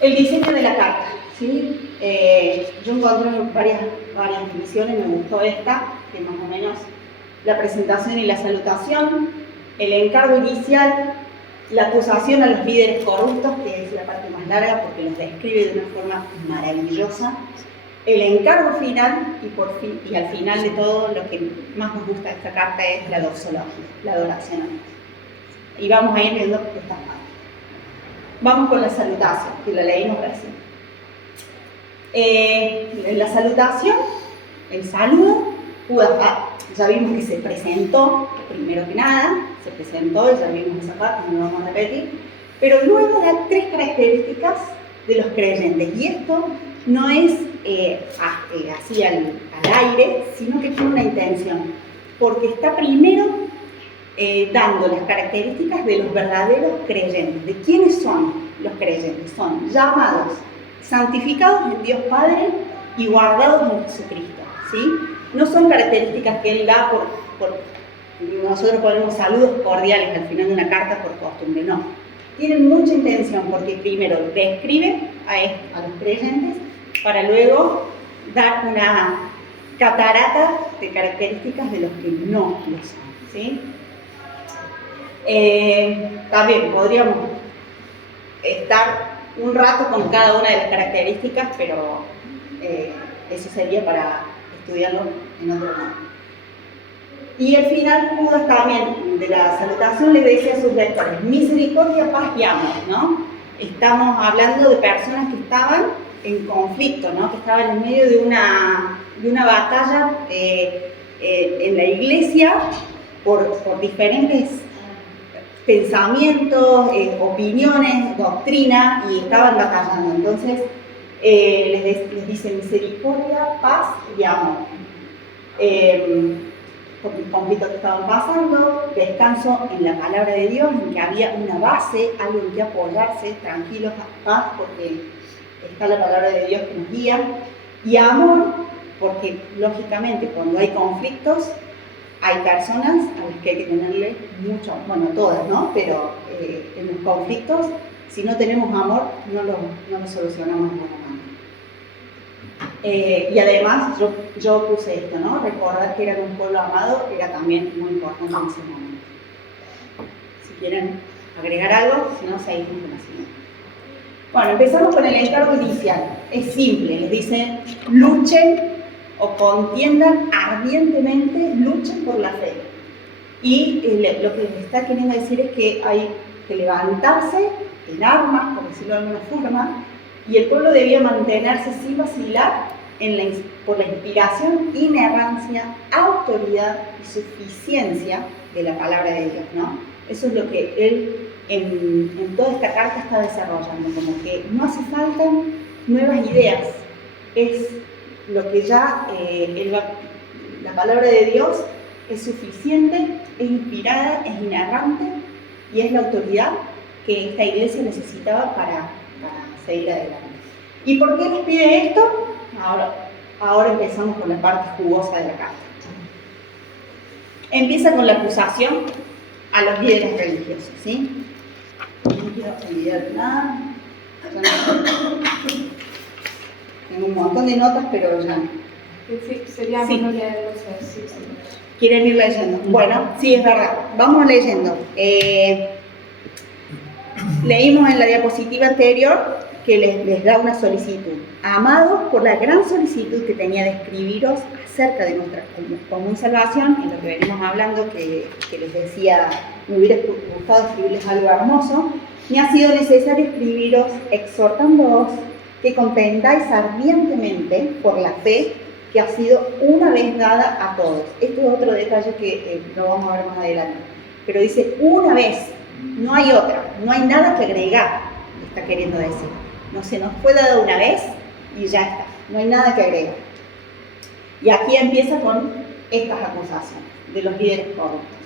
El diseño de la carta, ¿sí? Yo encontré varias divisiones, me gustó esta, que más o menos la presentación y la salutación, el encargo inicial, la acusación a los líderes corruptos, que es la parte más larga porque los describe de una forma maravillosa, el encargo final y al final de todo lo que más nos gusta de esta carta es la doxología, la adoración a Dios. Y vamos a ir viendo estas partes. Vamos con la salutación, que la leímos recién. En la salutación, el saludo, Judas ya vimos que se presentó, primero que nada, se presentó, ya vimos esa parte, no vamos a repetir, pero luego da 3 características de los creyentes, y esto no es así al aire, sino que tiene una intención, porque está primero dando las características de los verdaderos creyentes. ¿De quiénes son los creyentes? Son llamados, santificados en Dios Padre y guardados en Jesucristo, ¿sí? No son características que Él da por nosotros ponemos saludos cordiales al final de una carta por costumbre, no. Tienen mucha intención porque primero describe a los creyentes para luego dar una catarata de características de los que no lo son, ¿sí? También podríamos estar un rato con cada una de las características, pero eso sería para estudiarlo en otro momento. Y al final Judas también de la salutación le dice a sus lectores: misericordia, paz y amor, ¿no? Estamos hablando de personas que estaban en conflicto, ¿no? Que estaban en medio de una batalla en la iglesia por diferentes pensamientos, opiniones, doctrina, y estaban batallando. Entonces les dice misericordia, paz y amor. Por el conflicto que estaban pasando, descanso en la palabra de Dios, en que había una base, algo en que apoyarse, tranquilos, paz, porque está la palabra de Dios que nos guía, y amor, porque lógicamente cuando hay conflictos, hay personas a las que hay que tenerle mucho, bueno, todas, ¿no? Pero en los conflictos, si no tenemos amor, no lo solucionamos de buena manera. Y además, yo puse esto, ¿no? Recordar que eran un pueblo amado era también muy importante en ese momento. Si quieren agregar algo, si no, seguimos con la siguiente. Bueno, empezamos con el encargo inicial. Es simple, les dicen: luchen o contiendan ardientemente, luchen por la fe. Y lo que les está queriendo decir es que hay que levantarse en armas, por decirlo de alguna forma, y el pueblo debía mantenerse sin vacilar por la inspiración, inerrancia, autoridad y suficiencia de la palabra de Dios, ¿no? Eso es lo que él en toda esta carta está desarrollando, como que no hace falta nuevas ideas, es lo que ya la palabra de Dios es suficiente, es inspirada, es inerrante y es la autoridad que esta iglesia necesitaba para seguir adelante. ¿Y por qué les pide esto? Ahora empezamos con la parte jugosa de la carta. Empieza con la acusación a los líderes religiosos, ¿sí? No quiero olvidar nada. Tengo un montón de notas, pero ya no. Sería bueno leer los versículos. ¿Quieren ir leyendo? Bueno, sí, es verdad. Vamos leyendo. Leímos en la diapositiva anterior que les da una solicitud. Amados, por la gran solicitud que tenía de escribiros acerca de nuestra común salvación, en lo que venimos hablando, que les decía, me hubiera gustado escribirles algo hermoso, me ha sido necesario escribiros exhortándoos que contendáis ardientemente por la fe que ha sido una vez dada a todos. Esto es otro detalle que lo vamos a ver más adelante. Pero dice una vez, no hay otra, no hay nada que agregar, está queriendo decir. No se nos fue dado una vez y ya está, no hay nada que agregar. Y aquí empieza con estas acusaciones de los líderes corruptos.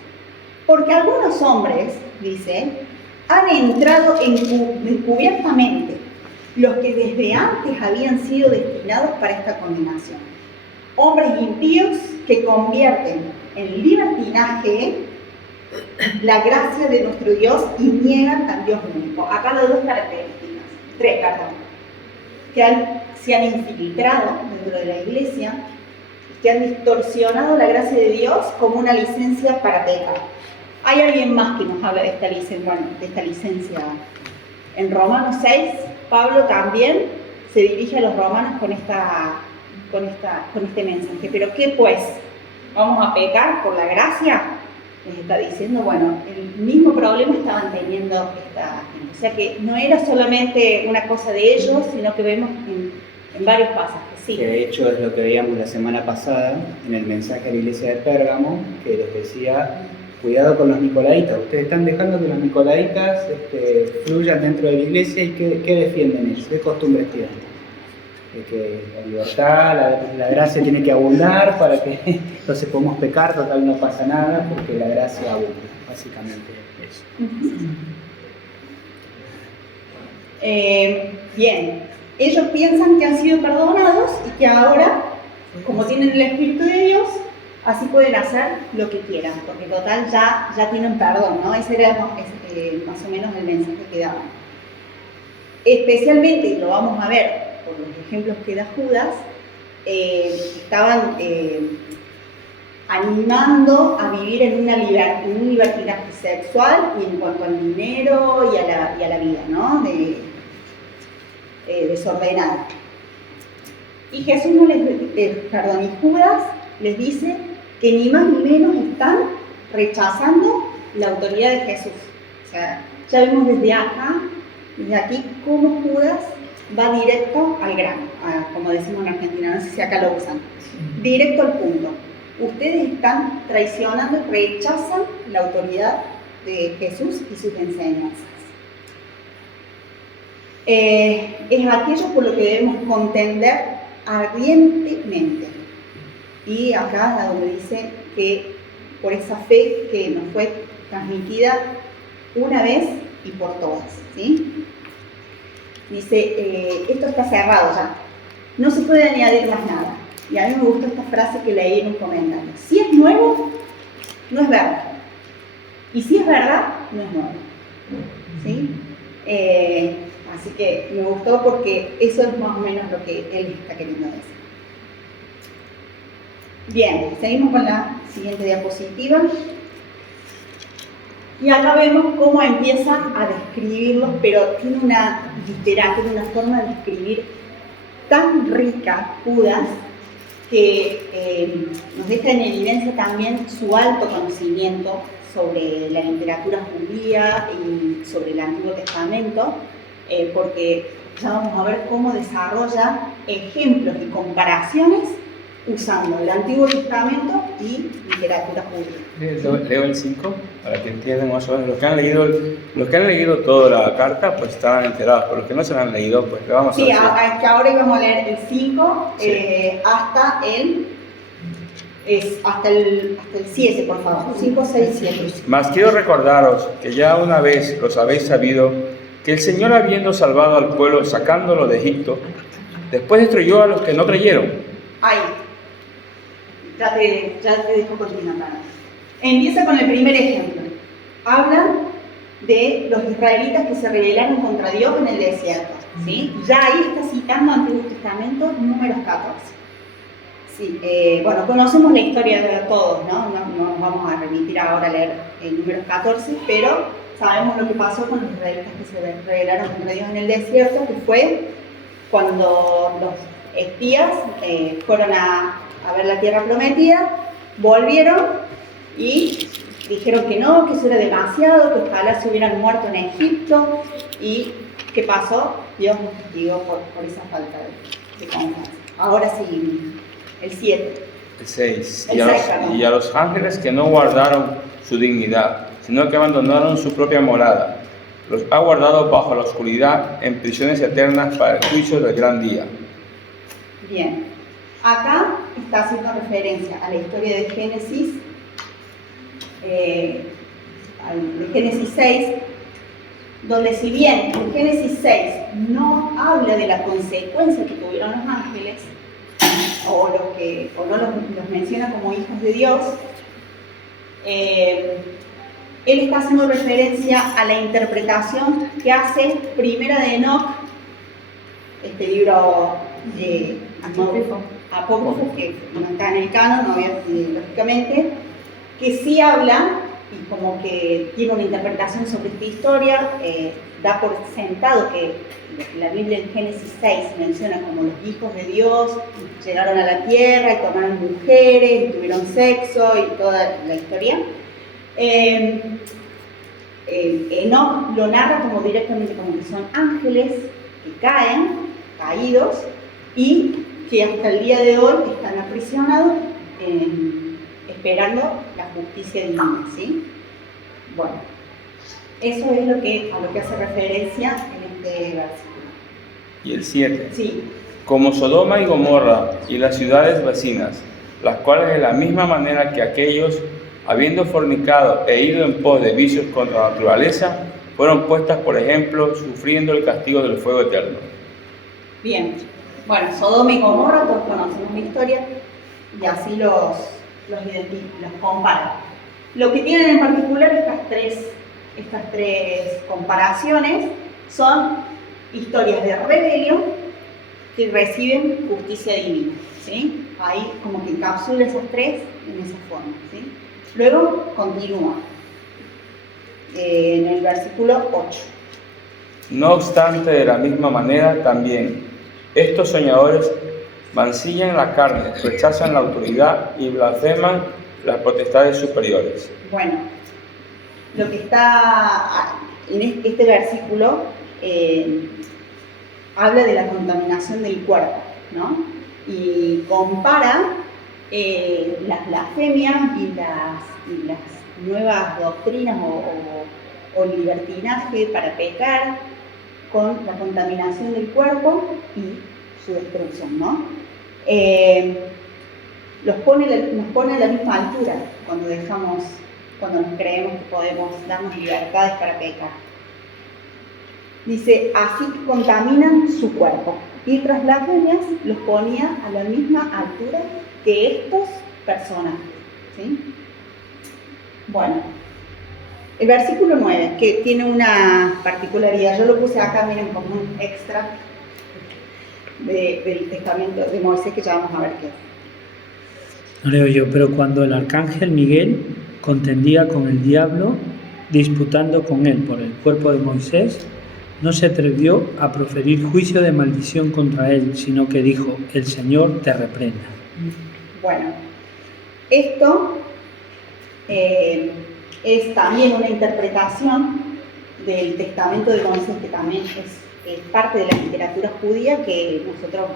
Porque algunos hombres, dice, han entrado encubiertamente, los que desde antes habían sido destinados para esta condenación. Hombres impíos que convierten en libertinaje la gracia de nuestro Dios y niegan al Dios único. Acá las dos características, tres, perdón. se han infiltrado dentro de la iglesia, que han distorsionado la gracia de Dios como una licencia para pecar. Hay alguien más que nos habla de esta licencia. En Romanos 6, Pablo también se dirige a los romanos con este mensaje. ¿Pero qué pues? ¿Vamos a pecar por la gracia? Les está diciendo, bueno, el mismo problema estaban teniendo esta gente. O sea que no era solamente una cosa de ellos, sino que vemos en varios pasajes. Sí. Que de hecho es lo que veíamos la semana pasada en el mensaje a la iglesia de Pérgamo, que les decía, cuidado con los nicolaitas. Ustedes están dejando que los nicolaitas fluyan dentro de la iglesia y ¿qué defienden ellos? ¿Qué costumbres tienen? Que la libertad, la gracia tiene que abundar para que entonces podemos pecar, total no pasa nada porque la gracia abunda, básicamente eso. Bien, ellos piensan que han sido perdonados y que ahora, como tienen el Espíritu de Dios, así pueden hacer lo que quieran, porque total ya tienen perdón, ¿no? Ese era más o menos el mensaje que daban. Especialmente, y lo vamos a ver por los ejemplos que da Judas, estaban animando a vivir en un libertinaje sexual y en cuanto al dinero y a la vida, ¿no? Desordenada. Y Jesús y Judas les dice que ni más ni menos están rechazando la autoridad de Jesús. O sea, ya vemos desde aquí, cómo Judas va directo al grano, como decimos en Argentina, no sé si acá lo usan, directo al punto. Ustedes están traicionando y rechazan la autoridad de Jesús y sus enseñanzas. Es aquello por lo que debemos contender ardientemente. Y acá es donde dice que por esa fe que nos fue transmitida una vez y por todas, ¿sí? Dice, esto está cerrado ya, no se puede añadir más nada. Y a mí me gustó esta frase que leí en un comentario. Si es nuevo, no es verdad. Y si es verdad, no es nuevo. ¿Sí? Así que me gustó porque eso es más o menos lo que él está queriendo decir. Bien, seguimos con la siguiente diapositiva. Y acá vemos cómo empieza a describirlos, pero tiene una literatura, una forma de escribir tan rica, Judas, que nos deja en evidencia también su alto conocimiento sobre la literatura judía y sobre el Antiguo Testamento, porque ya vamos a ver cómo desarrolla ejemplos y comparaciones usando el Antiguo Testamento y literatura judía. Leo el 5 para que entiendan más o menos. Los que han leído toda la carta pues estarán enterados, pero los que no se la han leído pues le vamos a decir. Sí, es que ahora íbamos a leer el 5 hasta el 7, por favor. 5, 6, 7. Mas quiero recordaros que ya una vez los habéis sabido, que el Señor, habiendo salvado al pueblo sacándolo de Egipto, después destruyó a los que no creyeron. Ahí. Ya te dejo continuar. Empieza con el primer ejemplo. Habla de los israelitas que se rebelaron contra Dios en el desierto. ¿Sí? Ya ahí está citando Antiguo Testamento, números 14. Sí, bueno, conocemos la historia de todos, ¿no? No nos vamos a remitir ahora a leer el números 14, pero sabemos lo que pasó con los israelitas que se rebelaron contra Dios en el desierto, que fue cuando los espías fueron a ver la tierra prometida, volvieron y dijeron que no, que eso era demasiado, que ojalá se hubieran muerto en Egipto. ¿Y qué pasó? Dios nos castigó por esa falta de confianza. Ahora sí, el 7. El 6. El Y a los ángeles que no guardaron su dignidad, sino que abandonaron su propia morada, los ha guardado bajo la oscuridad en prisiones eternas para el juicio del gran día. Bien. Acá está haciendo referencia a la historia de Génesis, de Génesis 6, donde si bien en Génesis 6 no habla de la consecuencia que tuvieron los ángeles, o no los menciona como hijos de Dios, él está haciendo referencia a la interpretación que hace Primera de Enoc este libro Apócrifo. apócrifo, que no está en el canon, lógicamente, que sí habla y como que tiene una interpretación sobre esta historia, da por sentado que la Biblia en Génesis 6 menciona como los hijos de Dios llegaron a la tierra y tomaron mujeres y tuvieron sexo y toda la historia. Enoch lo narra como directamente como que son ángeles que caen, caídos, y que hasta el día de hoy están aprisionados esperando la justicia divina, ¿sí? Bueno, eso es a lo que hace referencia en este versículo. Y el 7. Sí, Como Sodoma y Gomorra y las ciudades vecinas, las cuales de la misma manera que aquellos, habiendo fornicado e ido en pos de vicios contra la naturaleza, fueron puestas por ejemplo, sufriendo el castigo del fuego eterno. bien. Bueno, Sodoma y Gomorra, todos conocemos la historia, y así los comparan. Lo que tienen en particular estas tres comparaciones son historias de rebelión que reciben justicia divina, ¿sí? Ahí como que encapsula esas tres en esa forma, ¿sí? Luego continúa en el versículo 8. No obstante, de la misma manera también, estos soñadores mancillan la carne, rechazan la autoridad y blasfeman las potestades superiores. Bueno, lo que está en este versículo habla de la contaminación del cuerpo, ¿no? Y compara las blasfemias y las nuevas doctrinas o libertinaje para pecar con la contaminación del cuerpo y su destrucción, ¿no? Nos pone a la misma altura cuando nos creemos que podemos darnos libertades para pecar. Dice, así contaminan su cuerpo. Y tras blasfemias los ponía a la misma altura que estos personajes, ¿sí? Bueno, el versículo 9, que tiene una particularidad, yo lo puse acá, miren, como un extra del testamento de Moisés, que ya vamos a ver qué es. No leo yo, pero cuando el arcángel Miguel contendía con el diablo, disputando con él por el cuerpo de Moisés, no se atrevió a proferir juicio de maldición contra él, sino que dijo, el Señor te reprenda. Bueno, esto es también una interpretación del testamento de Moisés, que también es parte de la literatura judía que nosotros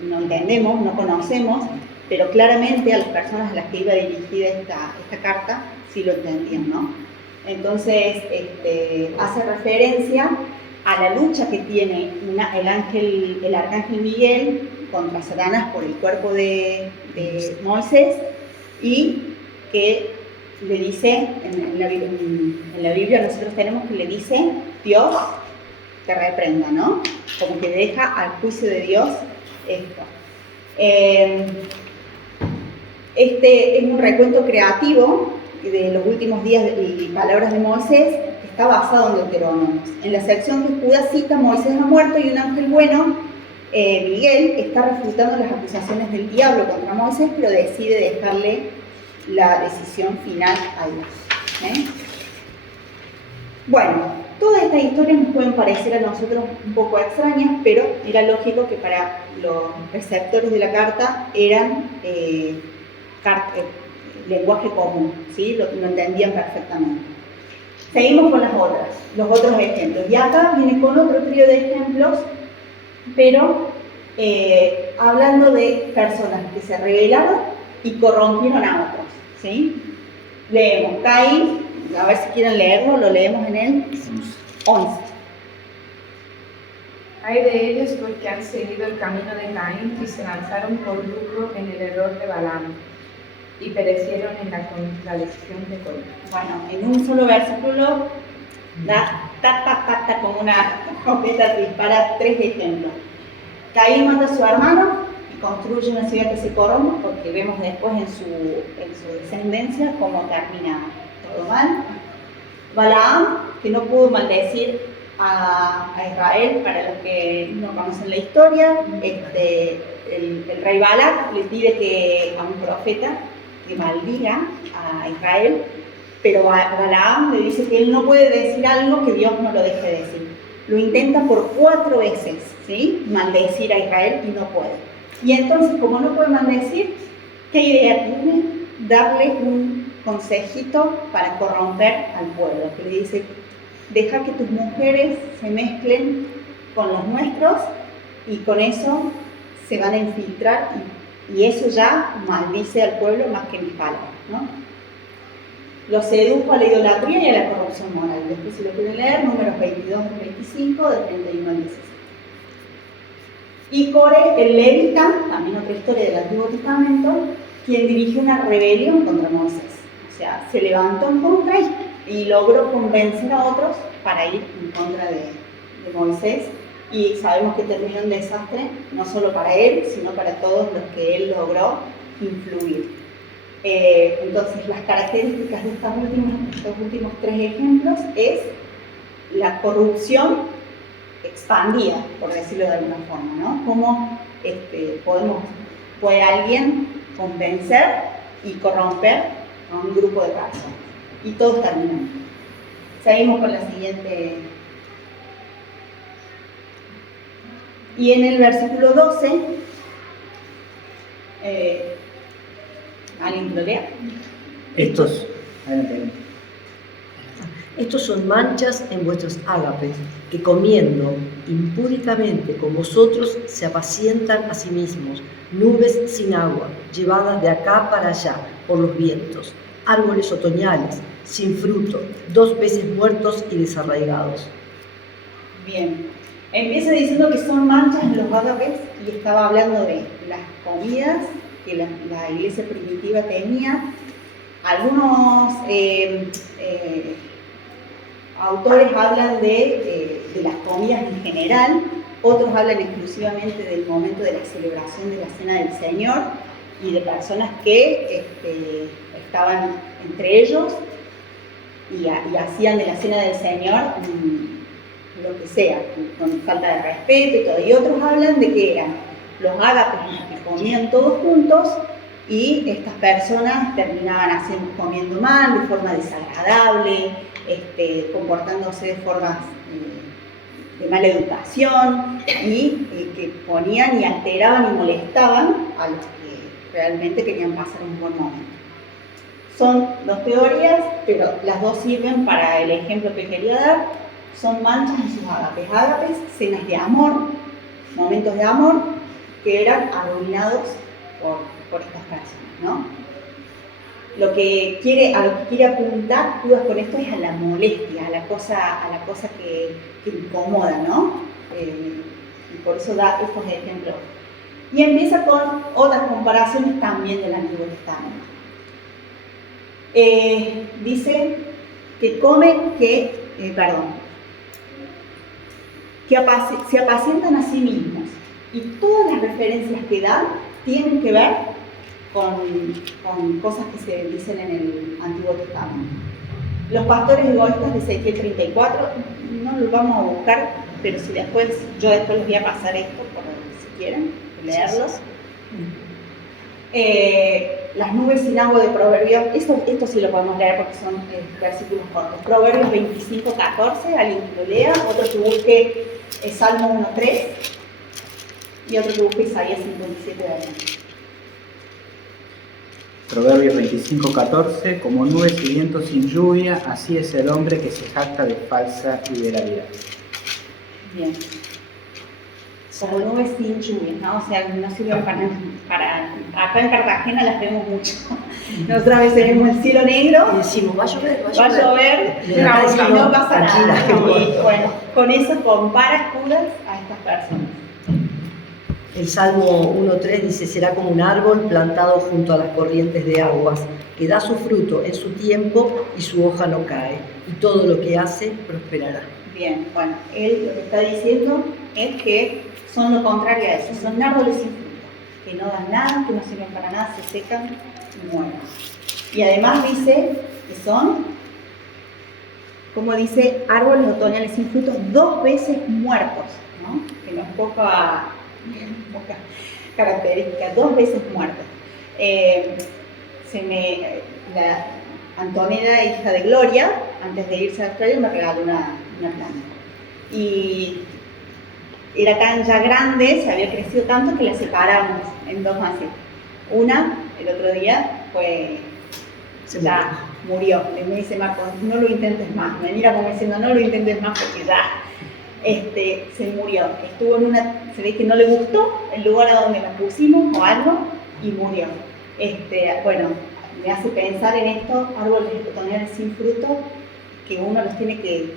no entendemos, no conocemos, pero claramente a las personas a las que iba dirigida esta carta sí lo entendían, ¿no? Entonces hace referencia a la lucha que tiene el arcángel Miguel contra Satanás por el cuerpo de Moisés, y que le dice, en la Biblia nosotros tenemos que le dice, Dios te reprenda, ¿no? Como que deja al juicio de Dios esto. Este es un recuento creativo de los últimos días y palabras de Moisés, que está basado en Deuteronomio. En la sección que Judas cita, Moisés ha muerto y un ángel bueno, Miguel, está refutando las acusaciones del diablo contra Moisés, pero decide dejarle la decisión final a Dios. Bueno, todas estas historias nos pueden parecer a nosotros un poco extrañas, pero era lógico que para los receptores de la carta eran lenguaje común, ¿sí? Lo entendían perfectamente. Seguimos con los otros ejemplos. Y acá viene con otro trío de ejemplos, pero hablando de personas que se rebelaron y corrompieron a otros, ¿sí? Leemos Caín, a ver si quieren leerlo, lo leemos en el 11. Hay de ellos porque han seguido el camino de Caín y se lanzaron por lucro en el error de Balaam y perecieron en la contradicción de Coré. Bueno, en un solo versículo da como una escopeta, dispara 3 ejemplos. Caín mata a su hermano y construye una ciudad que se corrompe, porque vemos después en su descendencia cómo termina todo mal. Balaam, que no pudo maldecir a Israel, para los que no conocen la historia. El rey Balac le pide a un profeta que maldiga a Israel, pero Balaam le dice que él no puede decir algo que Dios no lo deje decir. Lo intenta por 4 veces, ¿sí? Maldecir a Israel y no puede. Y entonces, como no puede maldecir, ¿qué idea tiene? Darle un consejito para corromper al pueblo, que le dice: deja que tus mujeres se mezclen con los nuestros y con eso se van a infiltrar y eso ya maldice al pueblo más que mis palabras, ¿no? Los sedujo a la idolatría y a la corrupción moral. Después, si lo quieren leer, números 22 y 25, del 31 al 16. Y Core, el levita, también otra historia del Antiguo Testamento, quien dirigió una rebelión contra Moisés. O sea, se levantó en contra y logró convencer a otros para ir en contra de Moisés. Y sabemos que terminó en desastre, no solo para él, sino para todos los que él logró influir. Entonces, las características de estos últimos 3 ejemplos es la corrupción expandida, por decirlo de alguna forma, ¿no? Cómo puede alguien convencer y corromper a un grupo de personas. Y todos terminan. Seguimos con la siguiente. Y en el versículo 12, ¿alguien lo lea? Estos, adelante. Estos son manchas en vuestros ágapes, que comiendo impúdicamente con vosotros se apacientan a sí mismos, nubes sin agua, llevadas de acá para allá por los vientos, árboles otoñales, sin fruto, 2 veces muertos y desarraigados. Bien. Empieza diciendo que son manchas en los ágapes y estaba hablando de las comidas que la iglesia primitiva tenía. Algunos autores hablan de las comidas en general, otros hablan exclusivamente del momento de la celebración de la Cena del Señor y de personas que estaban entre ellos y hacían de la Cena del Señor lo que sea, con falta de respeto y todo. Y otros hablan de que eran los ágapes que comían todos juntos y estas personas terminaban comiendo mal, de forma desagradable, comportándose de formas de mala educación y que ponían y alteraban y molestaban a los que realmente querían pasar un buen momento. Son 2 teorías, pero las 2 sirven para el ejemplo que quería dar. Son manchas en sus ágapes. Ágapes, cenas de amor, momentos de amor que eran arruinados por estas personas, ¿no? A lo que quiere apuntar Judas con esto es a la molestia, a la cosa que incomoda, ¿no? Y por eso da estos ejemplos. Y empieza con otras comparaciones también del Antiguo Testamento. Dice que se apacientan a sí mismos. Y todas las referencias que dan tienen que ver con cosas que se dicen en el Antiguo Testamento. Los pastores egoístas de Ezequiel 34, no los vamos a buscar, pero si yo después les voy a pasar esto, si quieren leerlos. Las nubes sin agua de Proverbios, esto sí lo podemos leer porque son versículos cortos. Proverbios 25:14, alguien que lo lea, otro que busque Salmo 1:3 y otro que busque Isaías 57:1. Proverbios 25:14, como nubes y vientos sin lluvia, así es el hombre que se jacta de falsa liberalidad. Bien. Como nubes sin lluvia, ¿no? O sea, no sirven para... Acá en Cartagena las vemos mucho. Nosotros a veces vemos el cielo negro. Y decimos, va a llover, Y no pasa nada. Y bueno, con eso compara Judas a estas personas. El Salmo 1:3 dice, será como un árbol plantado junto a las corrientes de aguas, que da su fruto en su tiempo y su hoja no cae, y todo lo que hace prosperará. Bien, bueno, él lo que está diciendo es que son lo contrario a eso, son árboles sin fruto, que no dan nada, que no sirven para nada, se secan y mueren. Y además dice que son como dice, árboles otoñales sin frutos 2 veces muertos, ¿no? Que no es poca característica, 2 veces muertos. La Antonella, hija de Gloria, antes de irse a Australia, me regaló una planta. Y era tan ya grande, se había crecido tanto que la separamos en 2 macetas. Una, el otro día, ya murió. Me dice Marco, no lo intentes más. Me mira como diciendo, no lo intentes más porque ya se murió. Estuvo en se ve que no le gustó el lugar a donde la pusimos o algo y murió. Bueno, me hace pensar en esto, árboles otoñales sin fruto, que uno los tiene que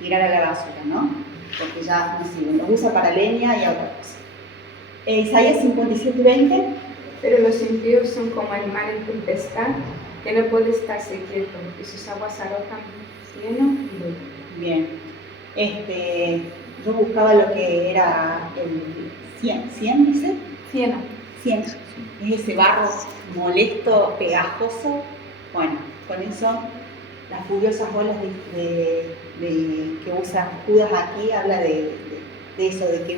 tirar a la basura, ¿no? Porque ya no sirven, los usa para leña y otra cosa. Isaías 57:20. Pero los impíos son como el mar en tempestad, que no puede estarse quieto, y sus aguas arrojan cieno y lodo. Bien. Yo buscaba lo que era el ¿cien dice? Cieno. Cieno. Es ese barro molesto, pegajoso. Bueno, con eso, las furiosas olas que usa Judas aquí habla de eso, de que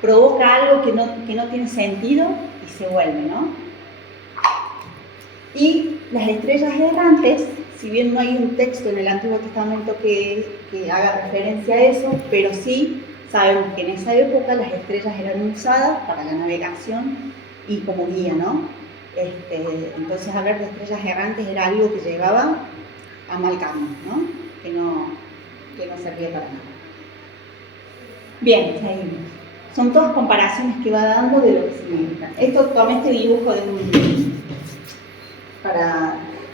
provoca algo que no tiene sentido y se vuelve, ¿no? Y las estrellas errantes, si bien no hay un texto en el Antiguo Testamento que haga referencia a eso, pero sí sabemos que en esa época las estrellas eran usadas para la navegación y como guía, ¿no? Entonces hablar de estrellas errantes era algo que llevaba a mal camino, ¿no? Que no servía para nada. Bien, seguimos. Son todas comparaciones que va dando de lo que significa. Tomé este dibujo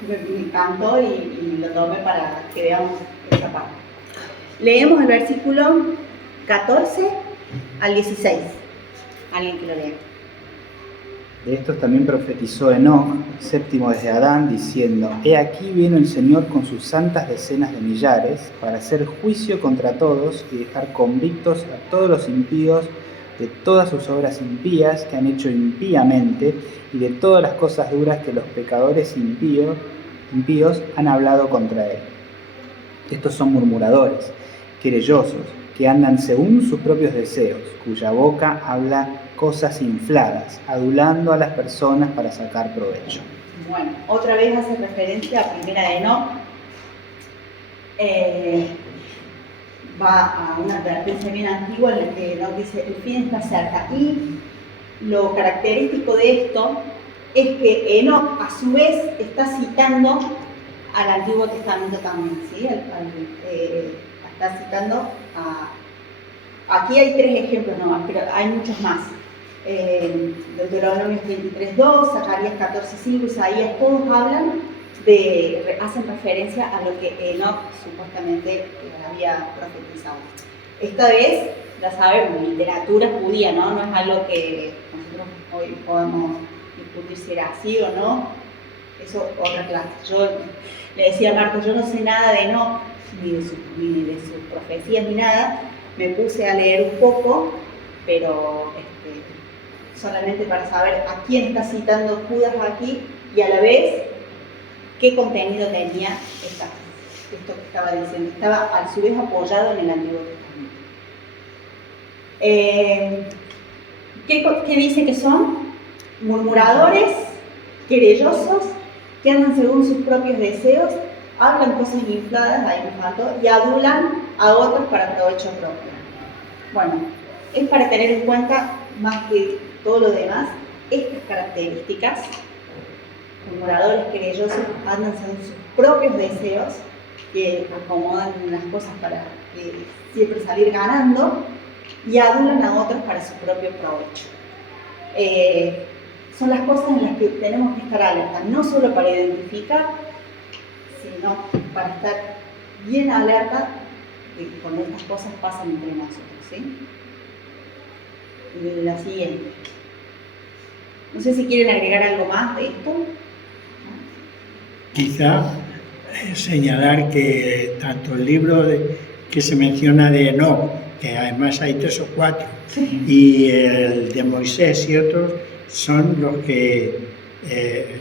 me encantó y lo tomé para que veamos esta parte. Leemos el versículo 14 al 16. Alguien que lo lea. De estos también profetizó Enoc, séptimo desde Adán, diciendo: He aquí viene el Señor con sus santas decenas de millares, para hacer juicio contra todos y dejar convictos a todos los impíos de todas sus obras impías que han hecho impíamente y de todas las cosas duras que los pecadores impíos han hablado contra él. Estos son murmuradores, querellosos, que andan según sus propios deseos, cuya boca habla cosas infladas, adulando a las personas para sacar provecho. Bueno, otra vez hace referencia a primera de Enoc. Va a una advertencia bien antigua en la que Enoc dice: el fin está cerca. Y lo característico de esto es que Enoc a su vez está citando al Antiguo Testamento también, ¿sí? Está citando aquí hay 3 ejemplos nomás, pero hay muchos más. Deuteronomio 23:2, Zacarías 14:5, Isaías, todos hacen referencia a lo que Enoc supuestamente había profetizado. Esta vez, ya sabemos, literatura judía, ¿no? No es algo que nosotros hoy podemos discutir si era así o no. Eso otra clase. Yo le decía a Marco, yo no sé nada de Enoc, ni de sus profecías ni nada. Me puse a leer un poco, pero solamente para saber a quién está citando Judas aquí y a la vez qué contenido tenía esto que estaba diciendo. Estaba a su vez apoyado en el Antiguo Testamento. ¿Qué dice que son? Murmuradores, querellosos, que andan según sus propios deseos, hablan cosas infladas, ahí me faltó, y adulan a otros para provecho propio. Bueno, es para tener en cuenta, más que todo lo demás, estas características. Murmuradores, querellosos, andan según sus propios deseos, que acomodan las cosas para siempre salir ganando, y adulan a otros para su propio provecho. Son las cosas en las que tenemos que estar alerta, no solo para identificar, sino para estar bien alerta de que cuando estas cosas pasan entre nosotros, ¿sí? Y la siguiente. No sé si quieren agregar algo más de esto. Quizá señalar que tanto el libro que se menciona de Enoc, que además hay 3 o 4, sí, y el de Moisés y otros, son los que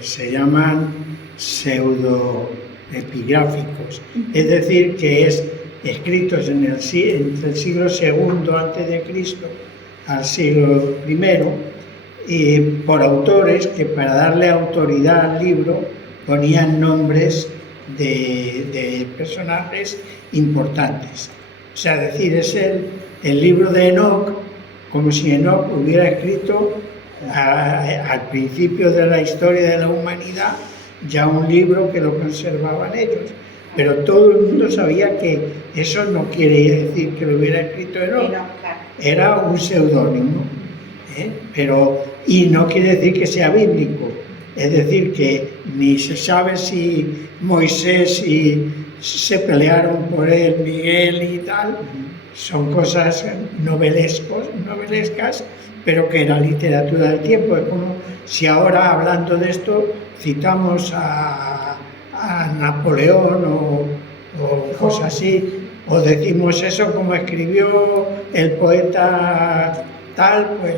se llaman pseudo epigráficos, es decir, que es escritos entre el siglo II antes de Cristo al siglo I, por autores que para darle autoridad al libro ponían nombres de personajes importantes. O sea, decir, es el libro de Enoc, como si Enoc hubiera escrito al principio de la historia de la humanidad ya un libro que lo conservaban ellos. Pero todo el mundo sabía que eso no quiere decir que lo hubiera escrito Enoc, era un seudónimo, y no quiere decir que sea bíblico, es decir, que ni se sabe si Moisés y se pelearon por él, Miguel y tal, son cosas novelescas, pero que era literatura del tiempo. Es como si ahora, hablando de esto, citamos a Napoleón o cosas así, o decimos eso como escribió el poeta tal, pues,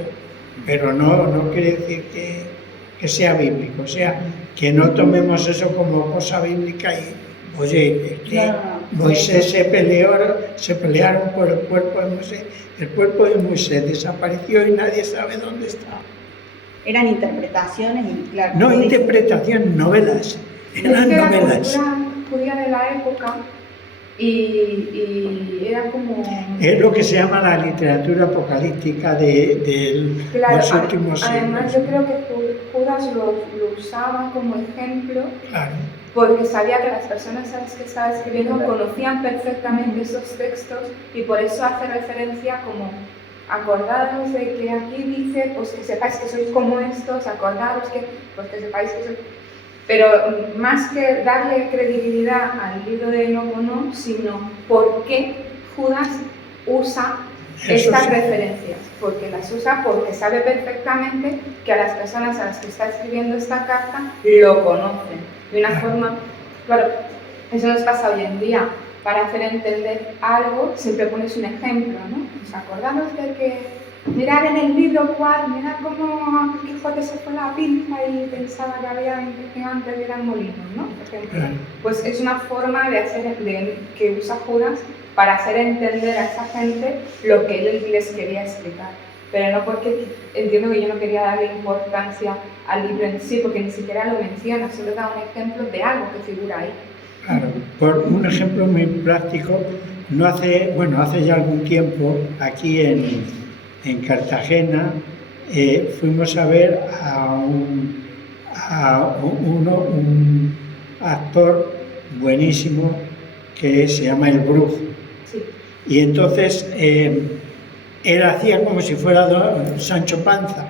pero no quiere decir que sea bíblico, o sea, que no tomemos eso como cosa bíblica y, oye, es que Moisés se pelearon por el cuerpo de Moisés, el cuerpo de Moisés desapareció y nadie sabe dónde está. Eran interpretaciones y claro. No interpretación, novelas. Eran es que novelas. La cultura judía de la época y era como... Es lo que se llama la literatura apocalíptica de claro, los últimos siglos. Además, yo creo que Judas lo usaba como ejemplo, Claro. porque sabía que las personas a las que estaba escribiendo conocían perfectamente esos textos y por eso hace referencia como acordaros de que aquí dice, pues que sepáis que sois como estos, acordaros que, pues que sepáis que sois... Pero más que darle credibilidad al libro de Enoc o no, sino por qué Judas usa estas referencias, porque las usa porque sabe perfectamente que a las personas a las que está escribiendo esta carta lo conocen de una forma, claro, eso nos pasa hoy en día. Para hacer entender algo siempre pones un ejemplo, ¿no? Pues acordaros de que mirar en el libro cual, mirar cómo Quijote se fue a la pinza y pensaba que había 20 antes de eran molinos, ¿no? Por ejemplo. Pues es una forma que usa Judas para hacer entender a esa gente lo que él les quería explicar. Pero no porque entiendo que yo no quería darle importancia al libro en sí, porque ni siquiera lo menciona, solo da un ejemplo de algo que figura ahí. Claro, por un ejemplo muy práctico, hace ya algún tiempo, aquí en Cartagena, fuimos a ver a un actor buenísimo que se llama El Brujo. Sí. Y entonces él hacía como si fuera Sancho Panza.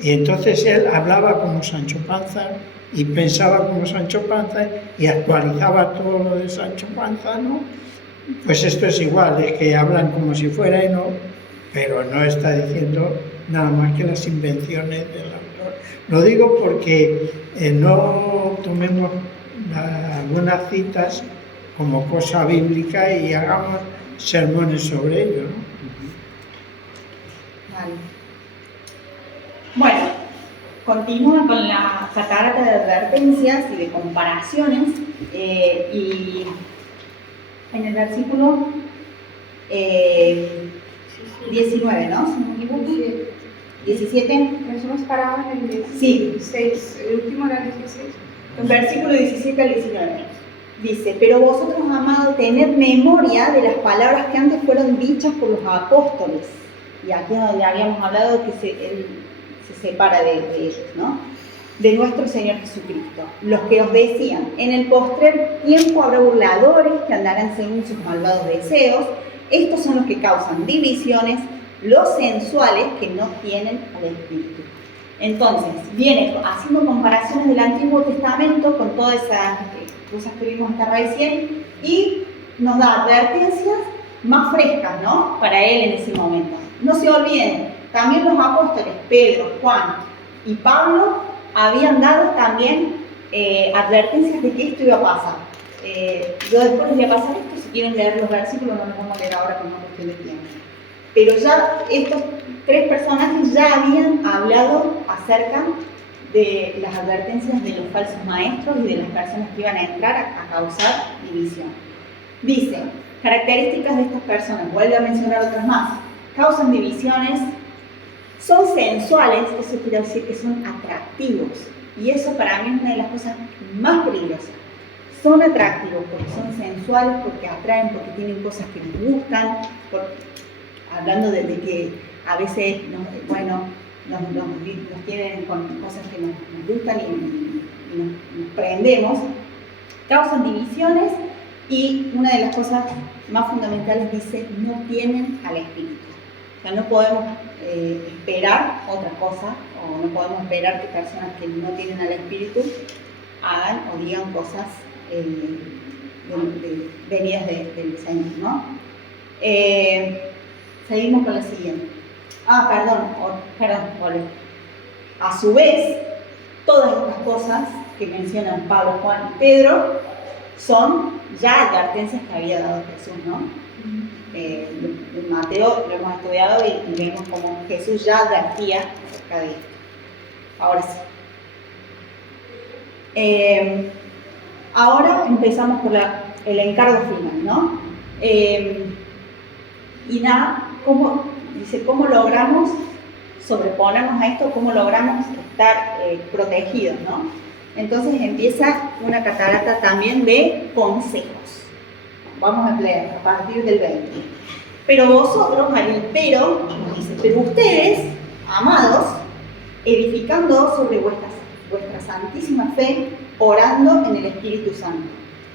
Y entonces él hablaba como Sancho Panza y pensaba como Sancho Panza y actualizaba todo lo de Sancho Panza, ¿no? Pues esto es igual, es que hablan como si fuera y no, pero no está diciendo nada más que las invenciones del autor. Lo digo porque no tomemos algunas citas como cosa bíblica y hagamos sermones sobre ello, ¿no? Vale. Bueno, continúa con la catarata de advertencias y de comparaciones y en el versículo 19, ¿no? Si no me equivoco. 17. Nos hemos parado en el 16, Sí. El último era el 16. Versículo 17 al 19. Dice, pero vosotros, amados, tened memoria de las palabras que antes fueron dichas por los apóstoles. Y aquí es donde habíamos hablado que él se separa de ellos, ¿no? De nuestro Señor Jesucristo. Los que os decían, en el postrer tiempo habrá burladores que andarán según sus malvados deseos. Estos son los que causan divisiones, los sensuales que no tienen al Espíritu. Entonces, viene haciendo comparaciones del Antiguo Testamento con todas esas cosas que vimos hasta recién y nos da advertencias más frescas, ¿no? Para él en ese momento. No se olviden, también los apóstoles, Pedro, Juan y Pablo, habían dado también advertencias de que esto iba a pasar. Yo después les voy a pasar esto, si quieren leer los versículos, no los vamos a leer ahora por una cuestión de tiempo. Pero ya estos tres personajes ya habían hablado acerca de las advertencias de los falsos maestros y de las personas que iban a entrar a causar división. Dice, características de estas personas, vuelve a mencionar otras más, causan divisiones, son sensuales, eso quiere decir que son atractivos, y eso para mí es una de las cosas más peligrosas. Son atractivos porque son sensuales, porque atraen, porque tienen cosas que les gustan, hablando de que a veces nos tienen con cosas que nos gustan y nos prendemos, causan divisiones y una de las cosas más fundamentales dice, no tienen al Espíritu. O sea, no podemos esperar otra cosa o no podemos esperar que personas que no tienen al Espíritu hagan o digan cosas venidas del Señor, ¿no? Seguimos con la siguiente. Perdón. A su vez, todas estas cosas que mencionan Pablo, Juan y Pedro son ya advertencias que había dado Jesús, ¿no? En Mateo lo hemos estudiado y vemos como Jesús ya advertía acerca de esto. Ahora sí. Ahora empezamos por el encargo final, ¿no? Y nada, ¿cómo logramos sobreponernos a esto? ¿Cómo logramos estar protegidos, ¿no? Entonces empieza una catarata también de consejos. Vamos a leer a partir del 20. Pero vosotros, hay un pero, nos dice, pero ustedes, amados, edificando sobre vuestra santísima fe, orando en el Espíritu Santo.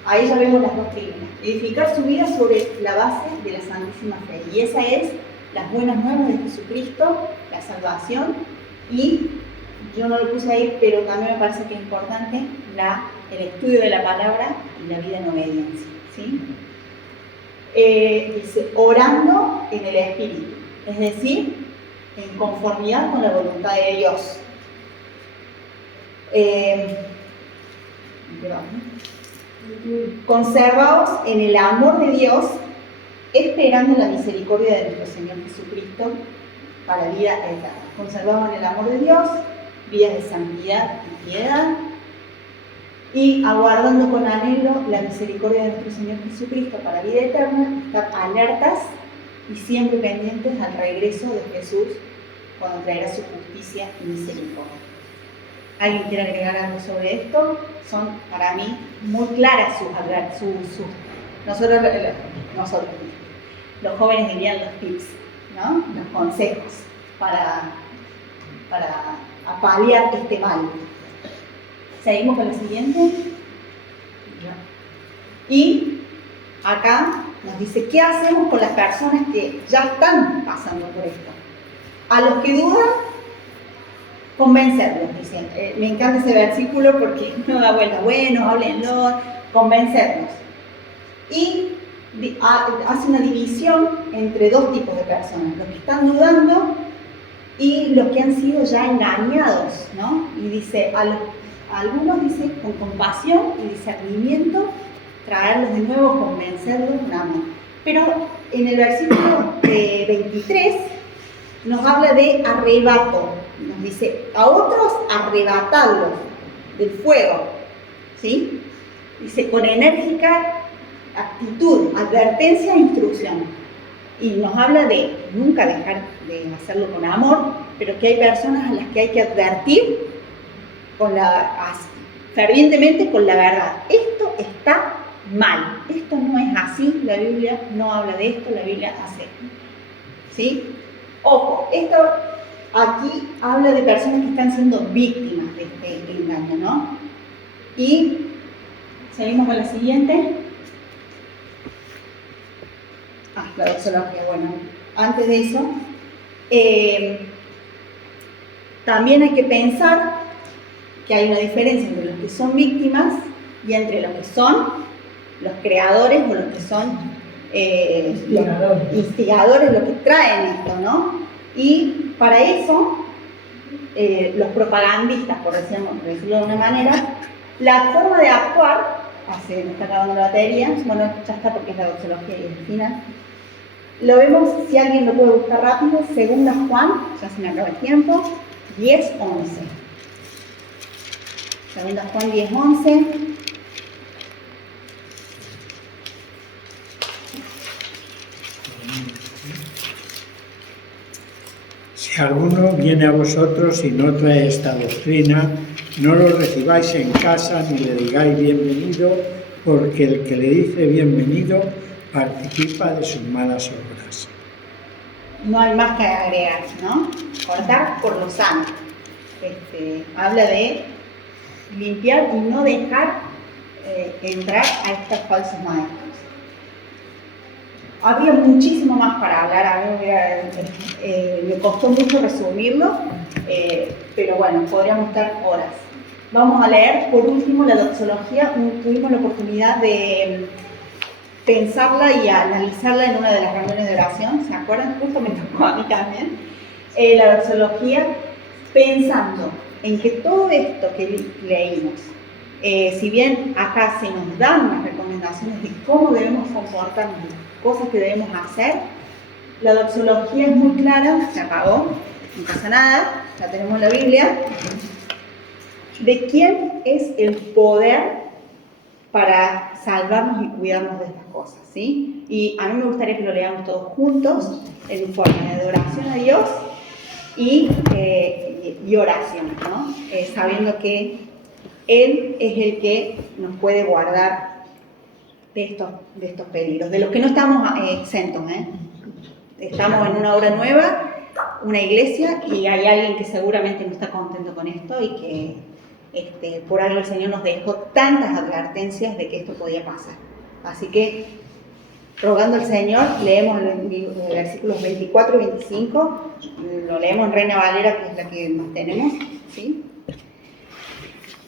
Ahí ya vemos las dos primeras. Edificar su vida sobre la base de la santísima fe. Y esa es las buenas nuevas de Jesucristo, la salvación, y yo no lo puse ahí, pero también me parece que es importante el estudio de la palabra y la vida en obediencia, ¿sí? Dice, orando en el Espíritu, es decir, en conformidad con la voluntad de Dios. Conservaos en el amor de Dios, esperando la misericordia de nuestro Señor Jesucristo para vida eterna. Conservaos en el amor de Dios, vidas de santidad y piedad, y aguardando con anhelo la misericordia de nuestro Señor Jesucristo para vida eterna, estar alertas y siempre pendientes al regreso de Jesús cuando traerá su justicia y misericordia. ¿Alguien quiere agregar algo sobre esto? Son para mí muy claras nosotros, los jóvenes dirían los tips, ¿no? Los consejos para paliar este mal. Seguimos con la siguiente. Y acá nos dice, ¿qué hacemos con las personas que ya están pasando por esto? A los que dudan, convencerlos, dicen. Me encanta ese versículo porque no da vuelta. Bueno, háblenlo, convencerlos. Y hace una división entre dos tipos de personas, los que están dudando y los que han sido ya engañados, ¿no? Y dice, algunos dice con compasión y discernimiento, traerlos de nuevo, convencerlos con amor. Pero en el versículo 23 nos habla de arrebato, nos dice, a otros arrebatadlos del fuego, ¿sí? Dice, con enérgica actitud, advertencia e instrucción. Y nos habla de nunca dejar de hacerlo con amor, pero que hay personas a las que hay que advertir fervientemente con la verdad. Esto está mal, esto no es así, la Biblia no habla de esto, la Biblia hace, ¿sí? Ojo, esto aquí habla de personas que están siendo víctimas de este engaño, ¿no? Y seguimos con la siguiente. La doxología, bueno, antes de eso, también hay que pensar que hay una diferencia entre los que son víctimas y entre los que son los creadores o los que son los instigadores, los que traen esto, ¿no? Y para eso, los propagandistas, por decirlo de una manera, la forma de actuar, me está acabando la batería, bueno, ya está porque es la doxología y es el final. Lo vemos, si alguien lo puede buscar rápido, 2 Juan, ya se me acaba el tiempo, 10:11. Segunda Juan 10:11. Si alguno viene a vosotros y no trae esta doctrina, no lo recibáis en casa ni le digáis bienvenido, porque el que le dice bienvenido participa de sus malas obras. No hay más que agregar, ¿no? Cortar por lo sano. Habla de limpiar y no dejar entrar a estos falsos maestros. Había muchísimo más para hablar, a mí me costó mucho resumirlo, pero bueno, podríamos estar horas. Vamos a leer, por último, la doxología. Tuvimos la oportunidad de pensarla y analizarla en una de las reuniones de oración, ¿se acuerdan? Justo me tocó a mí también. La doxología, pensando en que todo esto que leímos, si bien acá se nos dan unas recomendaciones de cómo debemos comportarnos, cosas que debemos hacer, la doxología es muy clara, se acabó, no pasa nada, la tenemos en la Biblia, de quién es el poder para salvarnos y cuidarnos de estas cosas, ¿sí? Y a mí me gustaría que lo leamos todos juntos, en forma de oración a Dios y oración, ¿no? Sabiendo que Él es el que nos puede guardar de estos peligros, de los que no estamos exentos, Estamos en una obra nueva, una iglesia, y hay alguien que seguramente no está contento con esto y que por algo el Señor nos dejó tantas advertencias de que esto podía pasar. Así que, rogando al Señor, leemos los versículos 24 y 25, lo leemos en Reina Valera, que es la que más tenemos, ¿sí?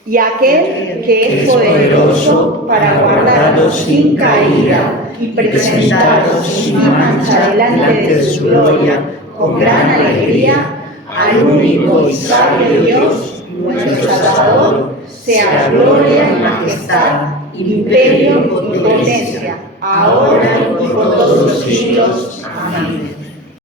Y aquel que es poderoso para guardaros sin caída y presentaros sin mancha delante de su gloria, con gran alegría, al único y sabio Dios, nuestro Salvador, sea gloria y majestad, imperio y potencia, ahora y por todos los siglos. Amén.